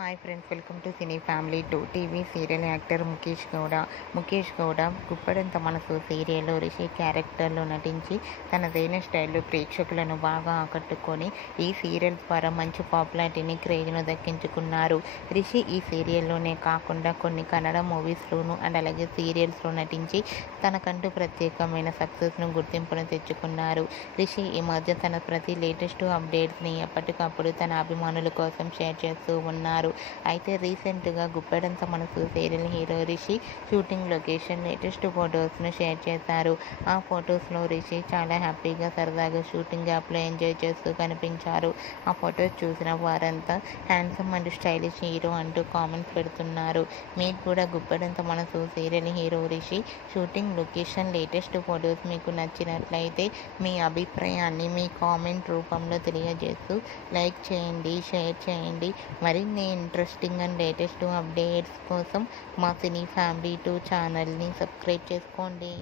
Hi friends, welcome to cine family 2. TV serial actor Mukesh Gowda Guppedantha Manasu సీరియల్లో రిషి క్యారెక్టర్లో నటించి తనదైన స్టైల్లో ప్రేక్షకులను బాగా ఆకట్టుకొని ఈ సీరియల్ ద్వారా మంచి పాపులారిటీని, క్రేజ్ను దక్కించుకున్నారు. రిషి ఈ సీరియల్లోనే కాకుండా కొన్ని కన్నడ మూవీస్లోనూ అండ్ అలాగే సీరియల్స్లో నటించి తనకంటూ ప్రత్యేకమైన సక్సెస్ను, గుర్తింపును తెచ్చుకున్నారు. రిషి ఈ మధ్య తన ప్రతి లేటెస్ట్ అప్డేట్స్ని ఎప్పటికప్పుడు తన అభిమానుల కోసం షేర్ చేస్తూ ఉన్నారు. అయితే రీసెంట్గా Guppedantha Manasu serial hero Rishi shooting location latest ఫొటోస్ను షేర్ చేశారు. ఆ ఫొటోస్లో రిషి చాలా హ్యాపీగా, సరదాగా షూటింగ్ యాప్లో ఎంజాయ్ చేస్తూ కనిపించారు. ఆ ఫొటోస్ చూసిన వారంతా హ్యాండ్సమ్ అండ్ స్టైలిష్ హీరో అంటూ కామెంట్స్ పెడుతున్నారు. మీరు కూడా Guppedantha Manasu serial hero Rishi shooting location latest photos మీకు నచ్చినట్లయితే మీ అభిప్రాయాన్ని మీ కామెంట్ రూపంలో తెలియజేస్తూ లైక్ చేయండి, షేర్ చేయండి. మరిన్ని ఇంట్రెస్టింగ్ అండ్ లేటెస్ట్ అప్డేట్స్ కోసం మా సినీ ఫ్యామిలీ 2 ఛానల్ని సబ్స్క్రైబ్ చేసుకోండి.